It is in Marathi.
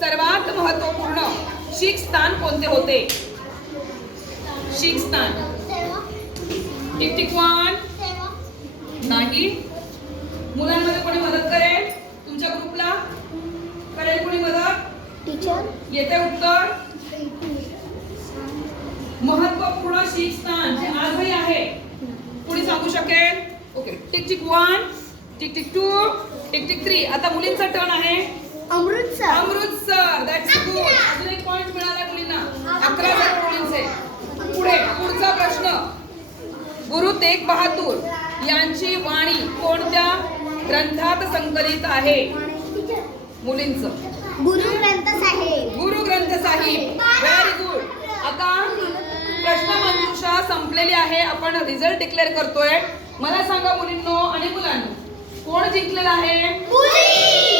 सर्वात महत्वपूर्ण शीख स्थान कोणते होते? शीख स्थान. Tick tick one. नाही. मुलांमध्ये कोणी मदत करेल? तुमच्या ग्रुपला करेल कोणी मदत? टीचर. येते उत्तर. महत्वपूर्ण शीख स्थान जे आजही आहे, कोणी सांगू शकेल? Okay. Tick tick one, tick tick two, tick tick three. आता मुलींचा टर्न आहे. अमृतसर. अमृतसर. That's good. अजून एक पॉइंट मिळाला मुलींना. 11 झाले मुलींचे. पुढे पुढचा प्रश्न. गुरु तेग बहादूर यांची वाणी कोणत्या ग्रंथात संकलित आहे? मुलींचं. गुरु ग्रंथ साहेब. गुरु ग्रंथ साहिब. Very good. आता प्रश्न मंजुषा संपलेली आहे. आपण रिझल्ट डिक्लेअर करतोय. मला सांगा मुलींनो आणि मुलांनो, कोण जिंकलेला आहे? मुली.